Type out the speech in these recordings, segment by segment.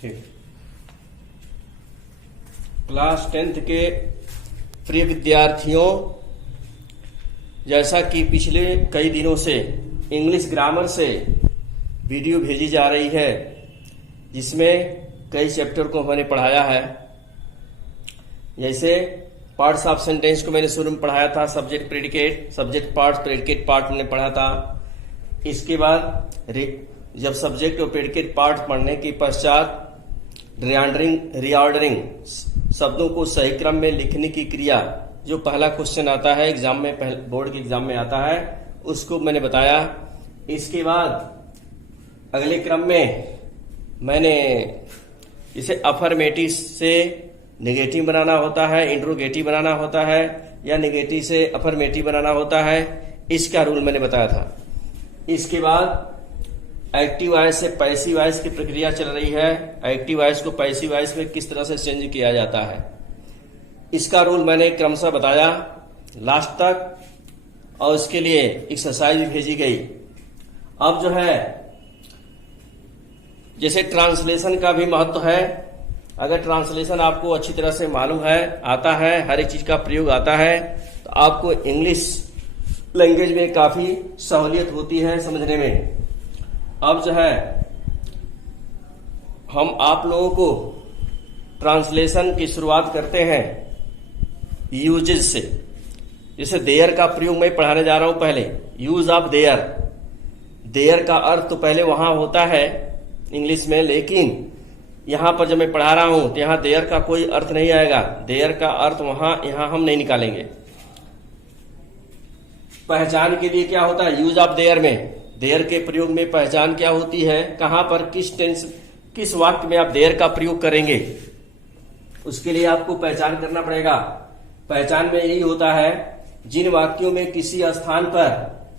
ठीक। Class 10th के प्रिय विद्यार्थियों, जैसा कि पिछले कई दिनों से इंग्लिश ग्रामर से वीडियो भेजी जा रही है, जिसमें कई चैप्टर को मैंने पढ़ाया है। जैसे पार्ट्स ऑफ सेंटेंस को मैंने शुरू में पढ़ाया था, subject predicate, subject part, predicate part मैंने पढ़ा था। इसके बाद जब सब्जेक्ट और प्रेडिकेट पार्ट पढ़ने के पश्चात रीऑर्डरिंग, शब्दों को सही क्रम में लिखने की क्रिया, जो पहला क्वेश्चन आता है एग्जाम में, बोर्ड के एग्जाम में आता है, उसको मैंने बताया। इसके बाद अगले क्रम में मैंने इसे अफर्मेटिव से नेगेटिव बनाना होता है, इंट्रोगेटिव बनाना होता है, या नेगेटिव से अफर्मेटिव बनाना होता है, इसका रूल मैंने बताया था। इसके बाद एक्टिव वॉइस से पैसिव वॉइस की प्रक्रिया चल रही है। एक्टिव वॉइस को पैसिव वॉइस में किस तरह से चेंज किया जाता है, इसका रूल मैंने क्रमशः बताया लास्ट तक, और इसके लिए एक्सरसाइज भी भेजी गई। अब जो है, जैसे ट्रांसलेशन का भी महत्व है। अगर ट्रांसलेशन आपको अच्छी तरह से मालूम है, आता है, हर एक चीज का प्रयोग आता है, तो आपको इंग्लिश लैंग्वेज में काफी सहूलियत होती है समझने में। अब जो है, हम आप लोगों को ट्रांसलेशन की शुरुआत करते हैं यूजेस से। जैसे देयर का प्रयोग मैं पढ़ाने जा रहा हूं। पहले यूज ऑफ देयर, देयर का अर्थ तो पहले वहां होता है इंग्लिश में, लेकिन यहां पर जब मैं पढ़ा रहा हूं तो यहां देयर का कोई अर्थ नहीं आएगा। देयर का अर्थ वहां, यहां हम नहीं निकालेंगे। पहचान के लिए क्या होता है यूज ऑफ देयर में, देयर के प्रयोग में पहचान क्या होती है, कहां पर किस टेंस, किस वाक्य में आप देयर का प्रयोग करेंगे, उसके लिए आपको पहचान करना पड़ेगा। पहचान में यही होता है, जिन वाक्यों में किसी स्थान पर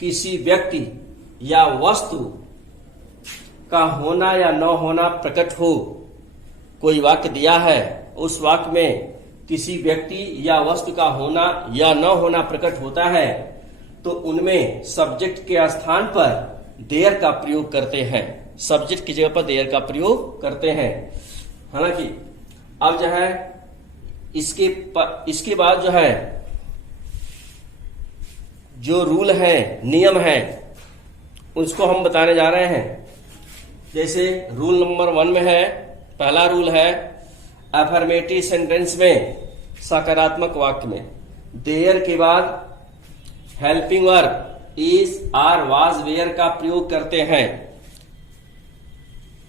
किसी व्यक्ति या वस्तु का होना या न होना प्रकट हो। कोई वाक्य दिया है, उस वाक्य में किसी व्यक्ति या वस्तु का होना या न होना प्रकट होता है, तो उनमें सब्जेक्ट के स्थान पर देयर का प्रयोग करते हैं। सब्जेक्ट की जगह पर देयर का प्रयोग करते हैं। हालांकि अब जो है, इसके बाद जो है, जो रूल है, नियम है, उसको हम बताने जा रहे हैं। जैसे रूल नंबर 1 में है, पहला रूल है अफर्मेटिव सेंटेंस में, सकारात्मक वाक्य में देयर के बाद helping verb is, are, was, were का प्रयोग करते हैं।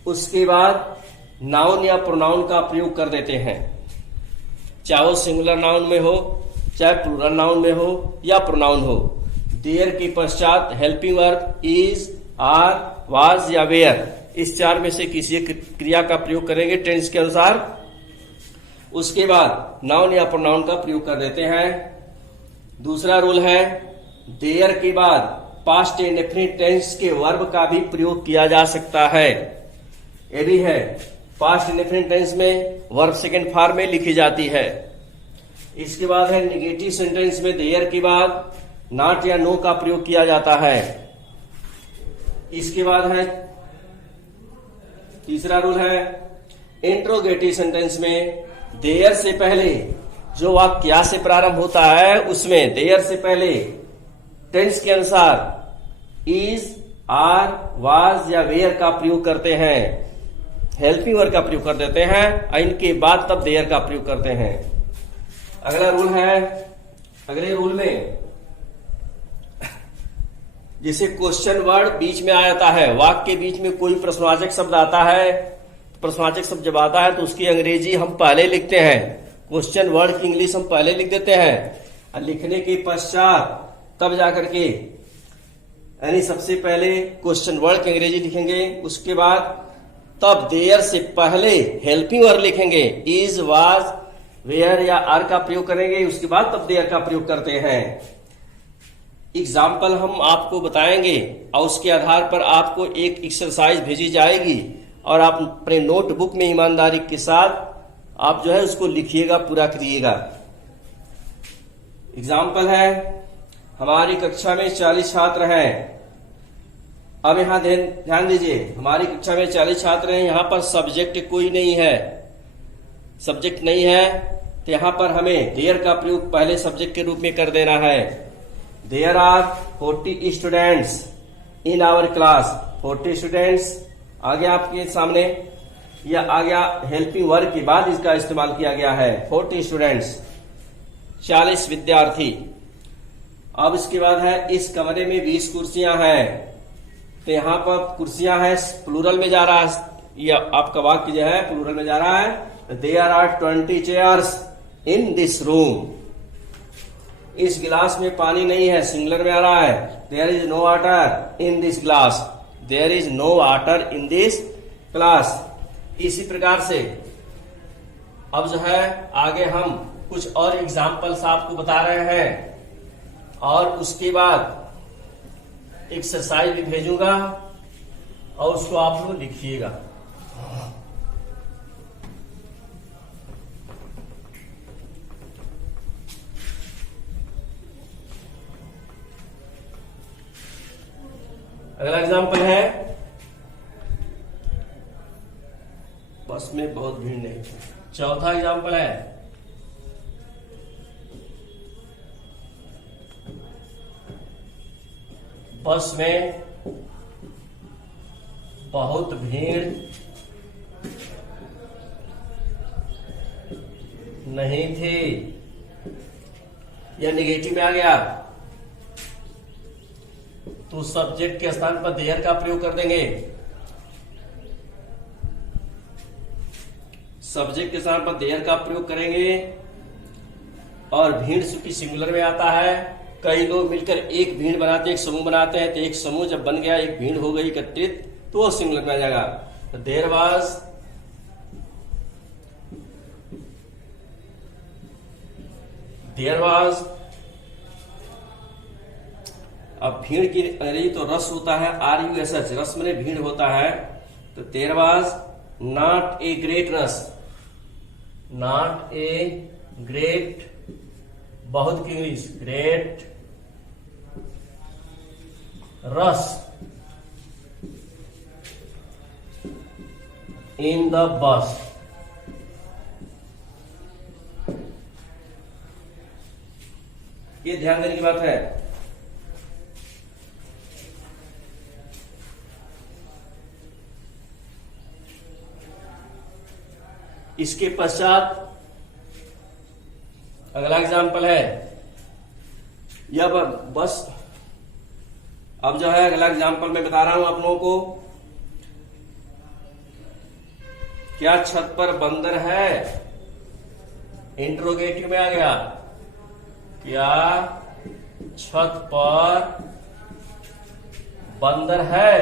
उसके बाद नाउन या प्रोनाउन का प्रयोग कर देते हैं, चाहे वो सिंगुलर नाउन में हो, चाहे प्लूरल नाउन में हो, या प्रोनाउन हो। देयर के पश्चात helping verb is, are, was या वेयर, इस चार में से किसी एक क्रिया का प्रयोग करेंगे टेंस के अनुसार। उसके बाद नाउन या प्रोनाउन का प्रयोग कर देते हैं। दूसरा रूल है, देयर के बाद पास्ट इंडेफिनिट टेंस के वर्ब का भी प्रयोग किया जा सकता है। ये भी है, पास्ट इंडेफिनिट टेंस में वर्ब सेकंड फॉर्म में लिखी जाती है। इसके बाद है नेगेटिव सेंटेंस में देयर के बाद नॉट या नो का प्रयोग किया जाता है। इसके बाद है तीसरा रूल है, इंट्रोगेटिव सेंटेंस में देयर से पहले जो वाक्य क्या से प्रारंभ होता है, उसमें देयर से पहले टेंस के अनुसार इज, आर, वाज या वेयर का प्रयोग करते हैं। हेल्पिंग वर्ब का प्रयोग कर देते हैं, और इनके बाद तब देयर का प्रयोग करते हैं। अगला रूल है, अगले रूल में जैसे क्वेश्चन वर्ड बीच में आ जाता है, वाक्य के बीच में कोई प्रश्नवाचक शब्द आता है, प्रश्नवाचक शब्द जब आता है तो उसकी अंग्रेजी हम पहले लिखते हैं, क्वेश्चन वर्ड की इंग्लिश हम पहले लिख देते हैं, और लिखने के पश्चात तब जाकर के, यानी सबसे पहले क्वेश्चन वर्ड की अंग्रेजी लिखेंगे, उसके बाद तब देयर से पहले हेल्पिंग वर्ब लिखेंगे, इज, वाज, वेयर या आर का प्रयोग करेंगे, उसके बाद तब देयर का प्रयोग करते हैं। एग्जाम्पल हम आपको बताएंगे, और उसके आधार पर आपको एक एक्सरसाइज भेजी जाएगी, और आप अपने नोटबुक में ईमानदारी के साथ आप जो है उसको लिखिएगा, पूरा करिएगा। एग्जाम्पल है, हमारी कक्षा में 40 छात्र हैं, अब यहाँ ध्यान दीजिए, हमारी कक्षा में 40 छात्र हैं, यहाँ पर सब्जेक्ट कोई नहीं है, सब्जेक्ट नहीं है, तो यहाँ पर हमें देयर का प्रयोग पहले सब्जेक्ट के रूप में कर देना है। There are 40 students in our class. 40 students आ गया आपके सामने, या आ गया हेल्पिंग वर्ब के बाद इसका इस्तेमाल किया गया है। 40 स्टूडेंट्स, 40 विद्यार्थी। अब इसके बाद है इस कमरे में 20 कुर्सियां हैं, तो यहाँ पर कुर्सियां हैं प्लूरल में जा रहा है, या आपका वाक्य जो है प्लूरल में जा रहा है। There are 20 chairs in this room. इस गिलास में पानी नहीं है, सिंगुलर में आ रहा है। There is no water in this glass. There is no water in this glass. इसी प्रकार से अब जो है आगे हम कुछ और एग्जाम्पल्स आपको बता रहे हैं, और उसके बाद एक्सरसाइज भी भेजूंगा और उसको आप लोग लिखिएगा। अगला एग्जाम्पल है, बस में बहुत भीड़ नहीं। चौथा एग्जाम्पल है, बस में बहुत भीड़ नहीं थी। यह निगेटिव में आ गया, तो सब्जेक्ट के स्थान पर देयर का प्रयोग कर देंगे। सब्जेक्ट के स्थान पर देयर का प्रयोग करेंगे, और भीड़ चूंकि सिंगुलर में आता है, कई लोग मिलकर एक भीड़ बनाते हैं, एक समूह बनाते हैं, तो एक समूह जब बन गया, एक भीड़ हो गई एकत्रित, तो वो सिंगुलर में आ जाएगा। तो देयर वाज। अब भीड़ की अंग्रेजी तो रस होता है, RUSH, रस में भीड़ होता है। तो there was not a great rush. Not a great, बहुत की इंग्लिश, ग्रेट रस इन द बस। ये ध्यान देने की बात है। इसके पश्चात अगला एग्जाम्पल है, यह बस। अब जो है अगला एग्जाम्पल मैं बता रहा हूं आप लोगों को, क्या छत पर बंदर है? इंट्रोगेटिव में आ गया, क्या छत पर बंदर है?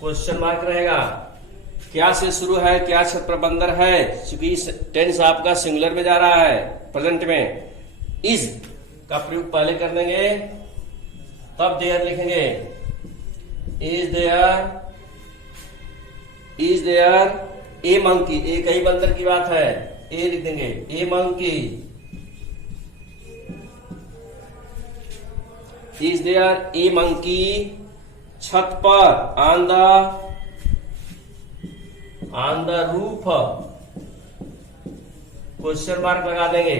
क्वेश्चन मार्क रहेगा। क्या से शुरू है, क्या छत पर बंदर है, क्योंकि टेंस आपका सिंगुलर में जा रहा है, प्रेजेंट में। इज का प्रयोग पहले कर देंगे, तब देयर लिखेंगे। Is there a monkey. एक ही बंदर की बात है, ए लिख देंगे, a monkey. Is there a monkey छत पर, on the roof. Question mark लगा देंगे।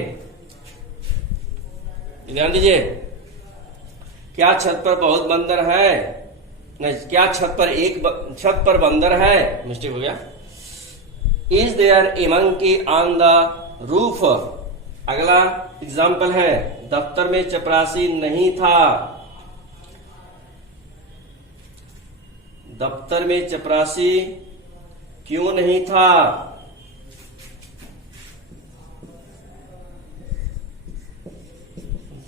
ध्यान दीजिए, क्या छत पर बहुत बंदर है? नहीं, क्या छत पर बंदर है? मिस्टेक हो गया। Is there a monkey on the roof. अगला एग्जाम्पल है, दफ्तर में चपरासी नहीं था। दफ्तर में चपरासी क्यों नहीं था?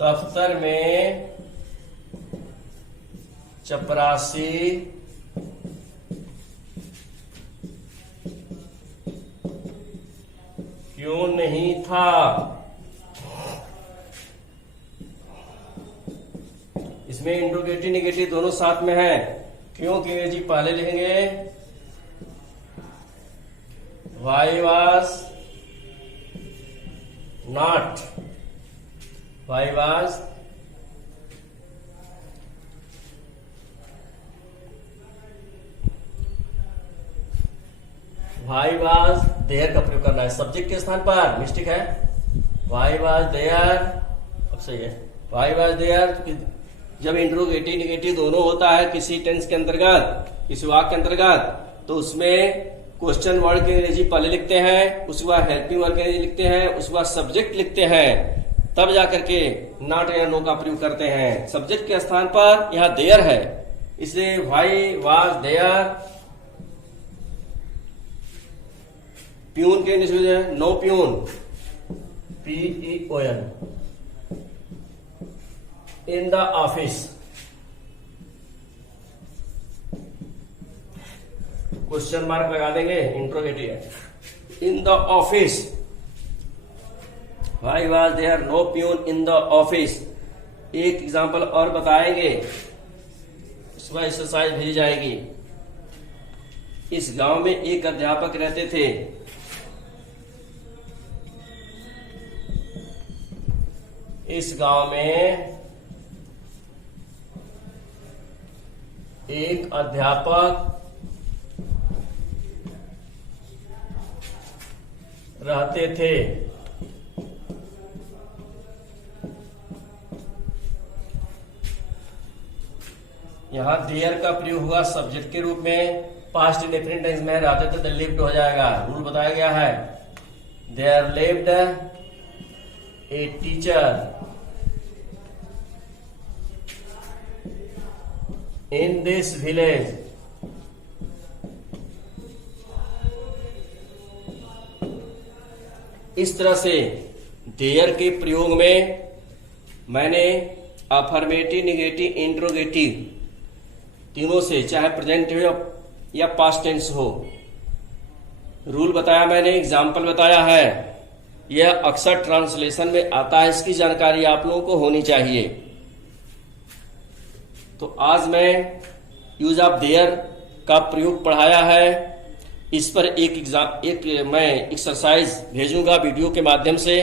दफ्तर में चपरासी क्यों नहीं था? इसमें इंट्रोगेटिव नेगेटिव दोनों साथ में है। क्यों की अंग्रेजी पहले लिखेंगे, why was not, why was why was there का प्रयोग करना है सब्जेक्ट के स्थान पर। मिस्टेक है, वाई वाज देयर, अब सही है, वाई वाज देयर। जब इंट्रोगेटिव निगेटिव दोनों होता है किसी टेंस के अंतर्गत, किसी वाक्य के अंतर्गत, तो उसमें क्वेश्चन वर्ड की अंग्रेजी पहले लिखते हैं, उसके बाद हेल्पिंग वर्ड की अंग्रेजी लिखते हैं, उसके बाद सब्जेक्ट लिखते हैं, तब जाकर के नॉट या नो का प्रयोग करते हैं। सब्जेक्ट के स्थान पर यहाँ देयर है, इसलिए वाई वाज देयर। प्यून के English no peon, PEON, in the office. Question mark लगा देंगे, इंट्रोगेटिव है। In the office, why was there no peon in the office. एक एग्जाम्पल और बताएंगे, उसमें एक्सरसाइज भेजी जाएगी। इस गांव में एक अध्यापक रहते थे। इस गांव में एक अध्यापक रहते थे। यहां देयर का प्रयोग हुआ सब्जेक्ट के रूप में, पास्ट इंडेफिनिट टेंस में रहते थे तो लिव्ड हो जाएगा। रूल बताया गया है, there lived a teacher in this village. इस तरह से देयर के प्रयोग में मैंने अफर्मेटिव, निगेटिव, इंट्रोगेटिव तीनों से, चाहे प्रेजेंट हो या पास्ट टेंस हो, रूल बताया मैंने, एग्जाम्पल बताया है। यह अक्सर ट्रांसलेशन में आता है, इसकी जानकारी आप लोगों को होनी चाहिए। तो आज मैं यूज ऑफ देयर का प्रयोग पढ़ाया है। इस पर एक मैं एक्सरसाइज भेजूंगा वीडियो के माध्यम से,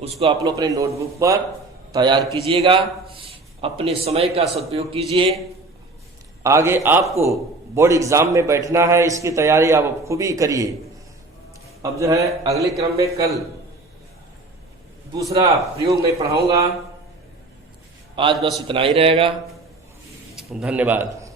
उसको आप लोग अपने नोटबुक पर तैयार कीजिएगा। अपने समय का सदुपयोग कीजिए। आगे आपको बोर्ड एग्जाम में बैठना है, इसकी तैयारी आप खूब ही करिए। अब जो है अगले क्रम में कल दूसरा प्रयोग में पढ़ाऊंगा। आज बस इतना ही रहेगा। धन्यवाद।